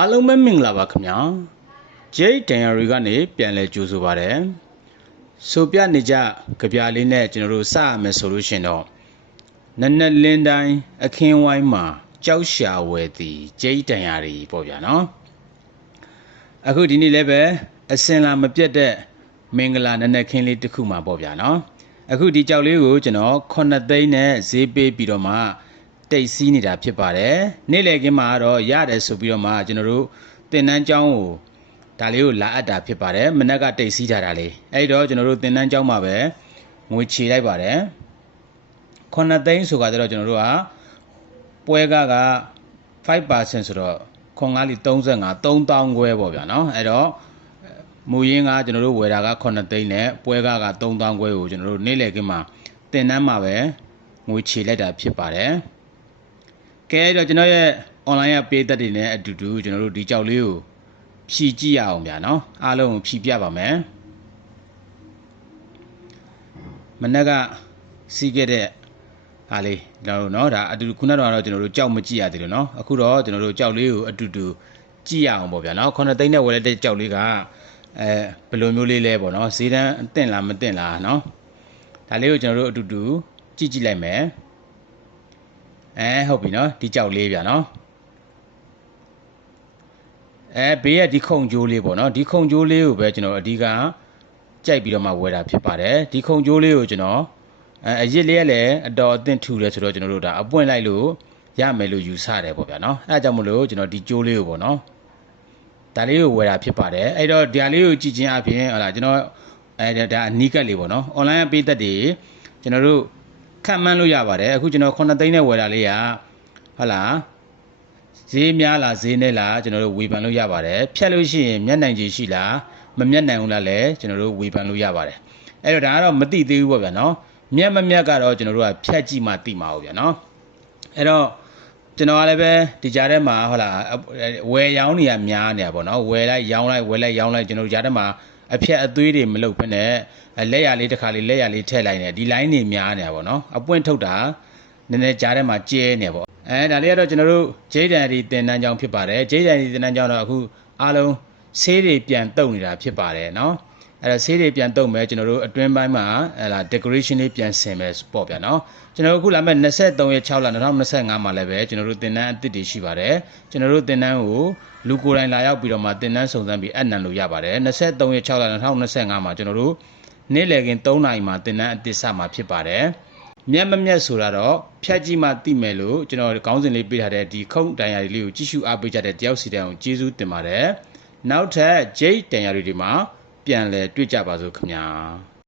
အားလုံးပဲမင်္ဂလာပါခင်ဗျာဂျိတ်ဒန်ယာရီကနေပြန်လဲကြိုဆိုပါရစေဆိုပြနေကြကြပြလေးနဲ့ကျွန်တော်တို့စရမယ်ဆိုလို့ရှင်တော့နက်နက်လင်းတိုင်းအခင်းဝိုင်းမှာကြောက်ရှာဝယ်သည်ဂျိတ်ဒန်ယာရီပေါ့ဗျာနော်အခုဒီနေ့လည်းပဲအစင်လာမပြတ်တဲ့မင်္ဂလာနက်နက်ခင်းလေးတစ်ခုမှာပေါ့ဗျာနော်အခုဒီကြောက်လေးကိုကျွန်တော်9သိန်းနဲ့ဈေးပေးပြီးတော့မှ တိတ်စီးနေတာဖြစ်ပါတယ်နေ့လည်ခင်းမှာတော့ရတယ်ဆိုပြီးတော့မှကျွန်တော်တို့တင်နန်းကျောင်းကိုဒါလေးကိုလာအပ်တာဖြစ်ပါတယ်မနက်ကတိတ်စီးထားတာလေးအဲ့တော့ကျွန်တော်တို့တင်နန်းကျောင်းမှာပဲငွေချေလိုက်ပါတယ်ခုနှစ်သိန်းဆိုကြတော့ကျွန်တော်တို့ကပွဲကက5%ဆိုတော့ခွန်ကားလီ35 3000ခွဲပေါ့ဗျာနော်အဲ့တော့မူရင်းကကျွန်တော်တို့ဝယ်တာက9သိန်းနဲ့ပွဲကက3000ခွဲကိုကျွန်တော်တို့နေ့လည်ခင်းမှာတင်နန်းမှာပဲငွေချေလိုက်တာဖြစ်ပါတယ် ကဲအဲ့တော့ကျွန်တော်ရဲ့ online ရဲ့ပေးသက်တွေနဲ့အတူတူကျွန်တော်တို့ဒီကြောက်လေးကိုဖြီးကြည့်ရအောင်ဗျာနော်အားလုံးကိုဖြီးပြပါမယ်မနေ့ကစီးခဲ့တဲ့အားလေးကျွန်တော်တို့နော်ဒါအတူခုနကတော့ကျွန်တော်တို့ကြောက်မကြည့်ရသေးလို့နော်အခုတော့ကျွန်တော်တို့ကြောက်လေးကိုအတူတူကြည့်ရအောင်ပေါ့ဗျာနော်ခုနသိန်းနဲ့ဝယ်လိုက်တဲ့ကြောက်လေးကအဲဘယ်လိုမျိုးလေးလဲပေါ့နော်ဈေးတန်းအသင့်လားမသင့်လားနော်ဒါလေးကိုကျွန်တော်တို့အတူတူကြည့်ကြည့်လိုက်မယ် အဲဟုတ်ပြီနော်ဒီကြောက်လေးဗျာနော်အဲဘေးကဒီခုံကြိုးလေးပေါ့နော်ဒီခုံကြိုးလေးကိုပဲကျွန်တော်အဓိကကြိုက်ပြီးတော့မှဝယ်တာဖြစ်ပါတယ်ဒီခုံကြိုးလေးကိုကျွန်တော်အဲအရစ်လေးကလည်းအတော်အသင့်ထူတယ်ဆိုတော့ကျွန်တော်တို့ဒါအပွင့်လိုက်လို့ရမယ်လို့ယူဆတယ်ပေါ့ဗျာနော်အဲဒါကြောင့်မလို့ကျွန်တော်ဒီကြိုးလေးကိုပေါ့နော်ဒါလေးကိုဝယ်တာဖြစ်ပါတယ်အဲ့တော့ဒါလေးကိုကြည့်ချင်းအပြင်ဟလာကျွန်တော်အဲဒါအနီးကပ်လေးပေါ့နော် online ပေးသက်တွေကျွန်တော်တို့ ခံမှန်းလို့ရပါတယ်အခုကျွန်တော်9သိန်းနဲ့ဝယ်တာလေးကဟုတ်လားဈေးများလားဈေးနဲ့လားကျွန်တော်တို့ဝေဖန်လို့ရပါတယ်ဖြတ်လို့ရှိရင်မျက်နှာကြီးရှိလားမမျက်နှာဘူးလားလဲကျွန်တော်တို့ဝေဖန်လို့ရပါတယ်အဲ့တော့ဒါကတော့မသိသေးဘူးပေါ့ဗျာနော်မျက်မမျက်ကတော့ကျွန်တော်တို့ကဖြတ်ကြည့်မှသိမှာဟုတ်ဗျာနော်အဲ့တော့ကျွန်တော်ကလည်းပဲဒီကြားထဲမှာဟုတ်လားဝယ်ရောင်းနေရများနေတာပေါ့နော်ဝယ်လိုက်ရောင်းလိုက်ဝယ်လိုက်ရောင်းလိုက်ကျွန်တော်တို့ကြားထဲမှာ အဖြက်အသွေးတွေမလုပ်ဖ ೇನೆ လက်ရလေးတစ်ခါလေးလက်ရလေးထည့်လိုက်နေဒီ line တွေများနေတာပေါ့နော်အပွင့်ထုတ်တာနည်းနည်းကြားထဲမှာကျဲနေပေါ့အဲဒါလေးကတော့ကျွန်တော်တို့ဂျိဒန်ဒီတင်တန်းကြောင်းဖြစ်ပါတယ်ဂျိဒန်ဒီတင်တန်းကြောင်းတော့အခုအားလုံးဆေးတွေပြန်တုပ်နေတာဖြစ်ပါတယ်နော် အဲ့တော့ဆေးတွေပြန်တုပ်မယ်ကျွန်တော်တို့အတွင်းပိုင်းမှာဟလာ decoration လေးပြန်ဆင်မယ်ပေါ့ဗျာနော်ကျွန်တော်တို့အခုလာမဲ့23ရက်6လ2025မှာလည်းပဲကျွန်တော်တို့တင်တန်းအသစ်တွေရှိပါတယ်ကျွန်တော်တို့တင်တန်းကိုလူကိုယ်တိုင်လာရောက်ပြီးတော့မှတင်တန်းစုံစမ်းပြီးအနံလို့ရပါတယ်23ရက်6လ2025မှာကျွန်တော်တို့နေ့လည်ခင်း3နာရီမှာတင်တန်းအသစ်စမှာဖြစ်ပါတယ်။မျက်မမျက်ဆိုတာတော့ဖြတ်ကြည့်မှသိမယ်လို့ကျွန်တော်ခေါင်းစဉ်လေးပေးထားတဲ့ဒီခုံတန်ရာလေးကိုကြည့်ရှုအားပေးကြတဲ့တယောက်စီတန်းကိုကျေးဇူးတင်ပါတယ်။နောက်ထပ်ဂျိတ်တန်ရာတွေမှာ ပြန်လည်တွေ့ကြပါစို့ခင်ဗျာ။